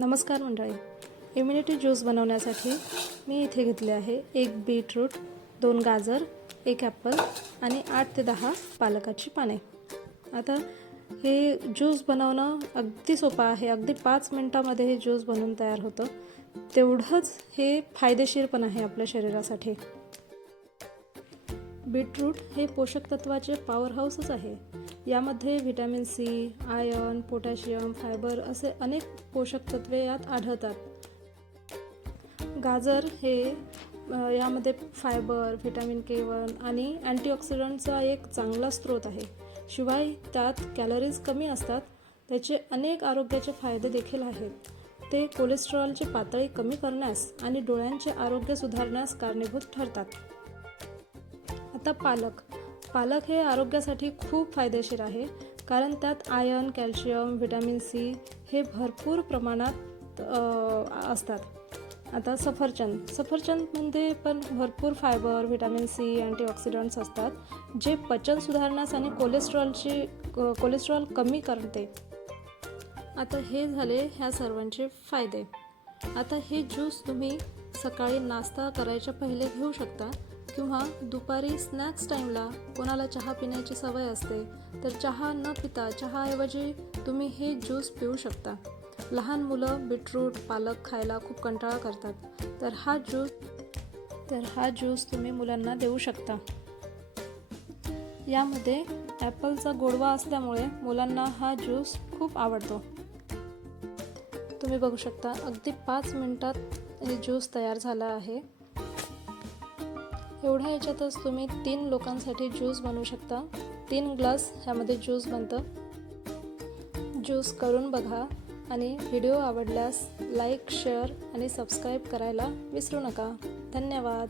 नमस्कार मंडळी. Immunity juice बनवण्यासाठी मी इथे घेतले आहे एक बीटरूट दोन गाजर एक ॲपल आणि आठ ते दहा पालकाची पाने. आता हे ज्यूस बनवणं अगदी सोपं आहे. अगदी पाच मिनटामध्ये हे ज्यूस बनवून तयार होतं. तेवढंच हे फायदेशीर पण आहे आपल्या शरीरासाठी. बीटरूट हे पोषक तत्वाचे पॉवर हाऊसच आहे. यामध्ये vitamin C iron potassium fibre असे अनेक पोषक तत्वे यात आढळतात. गाजर हे यामध्ये फायबर व्हिटॅमिन के वन आणि अँटीऑक्सिडंटचा एक चांगला स्रोत आहे. शिवाय त्यात कॅलरीज कमी असतात त्याचे अनेक आरोग्याचे फायदे देखील आहेत. ते कोलेस्ट्रॉलची पातळी कमी करण्यास आणि डोळ्यांचे आरोग्य सुधारण्यास कारणीभूत ठरतात. आता पालक. पालक हे आरोग्यासाठी खूप फायदेशीर आहे कारण त्यात आयर्न कॅल्शियम व्हिटॅमिन सी हे भरपूर प्रमाणात असतात. आता सफरचंद. सफरचंदमध्ये पण भरपूर फायबर व्हिटॅमिन सी अँटीऑक्सिडंट्स असतात जे पचन सुधारण्यास आणि कोलेस्ट्रॉलची कोलेस्ट्रॉल कमी करते. आता हे झाले ह्या सर्वांचे फायदे. आता हे ज्यूस तुम्ही सकाळी नाश्ता करायच्या पहिले घेऊ शकता. किंवा दुपारी स्नॅक्स टाईमला कोणाला चहा पिण्याची सवय असते तर चहा न पिता चहाऐवजी तुम्ही हे ज्यूस पिऊ शकता. लहान मुलं बीटरूट पालक खायला खूप कंटाळा करतात. तर हा ज्यूस तर हा ज्यूस तुम्ही मुलांना देऊ शकता. यामध्ये ॲपलचा गोडवा असल्यामुळे मुलांना हा ज्यूस खूप आवडतो. तुम्ही बघू शकता अगदी पाच मिनटात हे ज्यूस तयार झाला आहे. एवढ्या याच्यातच तुम्ही तीन लोकांसाठी ज्यूस बनवू शकता. तीन ग्लास ह्यामध्ये ज्यूस बनतं. ज्यूस करून बघा आणि व्हिडिओ आवडल्यास लाईक शेअर आणि सबस्क्राईब करायला विसरू नका. धन्यवाद.